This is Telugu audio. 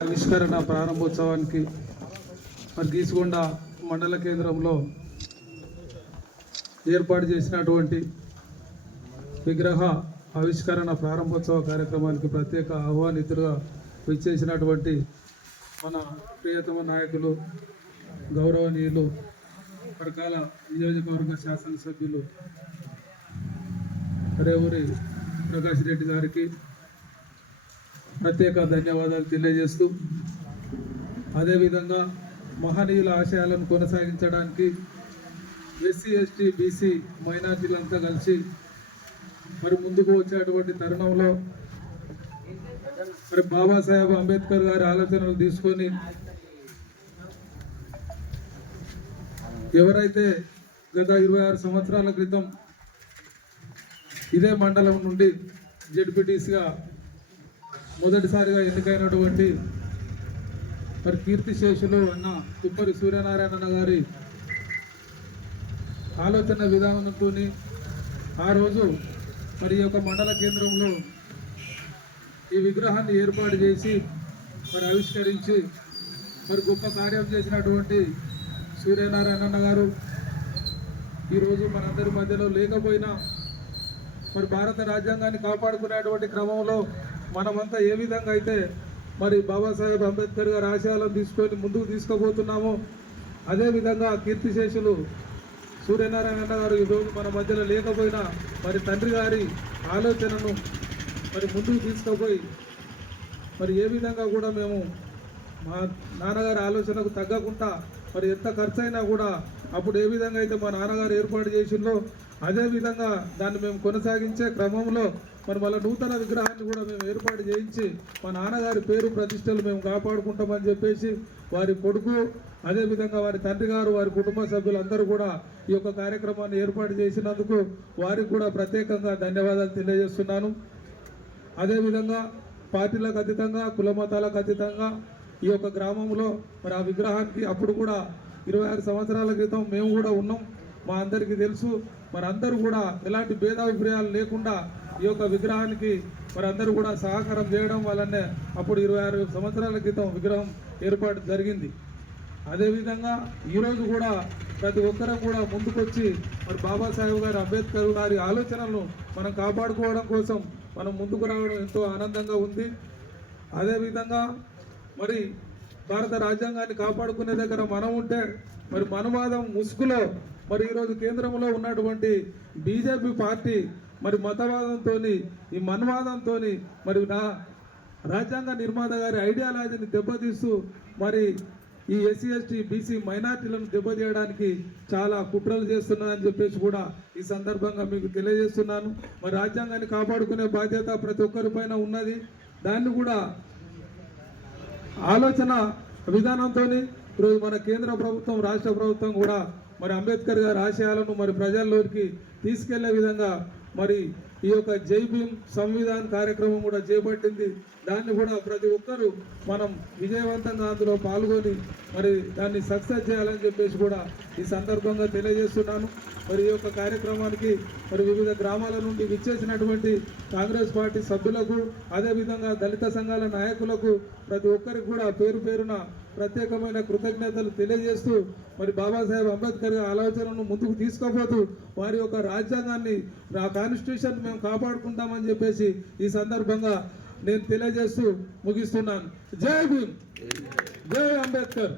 ఆవిష్కరణ ప్రారంభోత్సవానికి మరి గీసుగొండ మండల కేంద్రంలో ఏర్పాటు చేసినటువంటి విగ్రహ ఆవిష్కరణ ప్రారంభోత్సవ కార్యక్రమానికి ప్రత్యేక ఆహ్వానితులుగా విచ్చేసినటువంటి మన ప్రియతమ నాయకులు గౌరవనీయులు రకరకాల నియోజకవర్గ శాసనసభ్యులు రేవూరి ప్రకాష్ రెడ్డి గారికి ప్రత్యేక ధన్యవాదాలు తెలియజేస్తూ అదేవిధంగా మహనీయుల ఆశయాలను కొనసాగించడానికి ఎస్సీ ఎస్టీ బీసీ మైనార్టీలంతా కలిసి మరి ముందుకు వచ్చేటువంటి తరుణంలో మరి బాబాసాహెబ్ అంబేద్కర్ గారి ఆలోచనలు తీసుకొని ఎవరైతే గత ఇరవై ఆరు సంవత్సరాల క్రితం ఇదే మండలం నుండి జడ్పీటీసీగా మొదటిసారిగా ఎన్నికైనటువంటి మరి కీర్తిశేషులు అన్న తుప్పరి సూర్యనారాయణ గారి ఆలోచన విధానంతో ఆ రోజు మరి ఈ యొక్క మండల కేంద్రంలో ఈ విగ్రహాన్ని ఏర్పాటు చేసి మరి ఆవిష్కరించి మరి గొప్ప కార్యం చేసినటువంటి సూర్యనారాయణ గారు ఈరోజు మనందరి మధ్యలో లేకపోయినా మరి భారత రాజ్యాంగాన్ని కాపాడుకునేటువంటి క్రమంలో మనమంతా ఏ విధంగా అయితే మరి బాబాసాహెబ్ అంబేద్కర్ గారి ఆశయాలను తీసుకొని ముందుకు తీసుకుపోతున్నామో అదేవిధంగా కీర్తిశేషులు సూర్యనారాయణ గారు ఈరోజు మన మధ్యలో లేకపోయినా మరి తండ్రి గారి ఆలోచనను మరి ముందుకు తీసుకుపోయి మరి ఏ విధంగా కూడా మేము మా నాన్నగారి ఆలోచనకు తగ్గకుండా మరి ఎంత ఖర్చు అయినా కూడా అప్పుడు ఏ విధంగా అయితే మా నాన్నగారు ఏర్పాటు చేసిందో అదేవిధంగా దాన్ని మేము కొనసాగించే క్రమంలో మరి మళ్ళీ నూతన విగ్రహాన్ని కూడా మేము ఏర్పాటు చేయించి మా నాన్నగారి పేరు ప్రతిష్టలు మేము కాపాడుకుంటామని చెప్పేసి వారి కొడుకు అదేవిధంగా వారి తండ్రి గారు వారి కుటుంబ సభ్యులందరూ కూడా ఈ యొక్క కార్యక్రమాన్ని ఏర్పాటు చేసినందుకు వారికి కూడా ప్రత్యేకంగా ధన్యవాదాలు తెలియజేస్తున్నాను. అదేవిధంగా పార్టీలకు అతీతంగా కులమతాలకు అతీతంగా ఈ యొక్క గ్రామంలో మరి ఆ విగ్రహానికి అప్పుడు కూడా ఇరవై ఆరు సంవత్సరాల క్రితం మేము కూడా ఉన్నాం. మా అందరికీ తెలుసు మరి అందరూ కూడా ఎలాంటి భేదాభిప్రాయాలు లేకుండా ఈ యొక్క విగ్రహానికి మరి అందరూ కూడా సహకారం చేయడం వల్లనే అప్పుడు ఇరవై ఆరు సంవత్సరాల క్రితం విగ్రహం ఏర్పాటు జరిగింది. అదేవిధంగా ఈరోజు కూడా ప్రతి ఒక్కరం కూడా ముందుకొచ్చి మరి బాబాసాహెబ్ గారి అంబేద్కర్ గారి ఆలోచనలను మనం కాపాడుకోవడం కోసం మనం ముందుకు రావడం ఎంతో ఆనందంగా ఉంది. అదేవిధంగా మరి భారత రాజ్యాంగాన్ని కాపాడుకునే దగ్గర మనం ఉంటే మరి మనవాదం ముసుగులో మరి ఈరోజు కేంద్రంలో ఉన్నటువంటి బీజేపీ పార్టీ మరి మతవాదంతో ఈ మన్వాదంతో మరి నా రాజ్యాంగ నిర్మాత గారి ఐడియాలజీని దెబ్బతీస్తూ మరి ఈ ఎస్సీ ఎస్టీ బీసీ మైనార్టీలను దెబ్బతీయడానికి చాలా కుట్రలు చేస్తున్నారని చెప్పేసి కూడా ఈ సందర్భంగా మీకు తెలియజేస్తున్నాను. మరి రాజ్యాంగాన్ని కాపాడుకునే బాధ్యత ప్రతి ఒక్కరి పైన ఉన్నది. దాన్ని కూడా ఆలోచన విధానంతో ఈరోజు మన కేంద్ర ప్రభుత్వం రాష్ట్ర ప్రభుత్వం కూడా మరి అంబేద్కర్ గారి ఆశయాలను మరి ప్రజల్లోకి తీసుకెళ్ళే విధంగా మరి ఈ యొక్క జై భీమ్ సంవిధాన్ కార్యక్రమం కూడా చేపట్టింది. దాన్ని కూడా ప్రతి ఒక్కరూ మనం విజయవంతంగా అందులో పాల్గొని మరి దాన్ని సక్సెస్ చేయాలని చెప్పేసి కూడా ఈ సందర్భంగా తెలియజేస్తున్నాను. మరి ఈ యొక్క కార్యక్రమానికి మరి వివిధ గ్రామాల నుండి విచ్చేసినటువంటి కాంగ్రెస్ పార్టీ సభ్యులకు అదేవిధంగా దళిత సంఘాల నాయకులకు ప్రతి ఒక్కరికి కూడా పేరు పేరున ప్రత్యేకమైన కృతజ్ఞతలు తెలియజేస్తూ మరి బాబాసాహెబ్ అంబేద్కర్ గారి ఆలోచనను ముందుకు తీసుకుపోతూ వారి యొక్క రాజ్యాంగాన్ని ఆ కాన్స్టిట్యూషన్ మేము కాపాడుకుంటామని చెప్పేసి ఈ సందర్భంగా నేను తెలియజేస్తూ ముగిస్తున్నాను. జై భీమ్ జై అంబేద్కర్.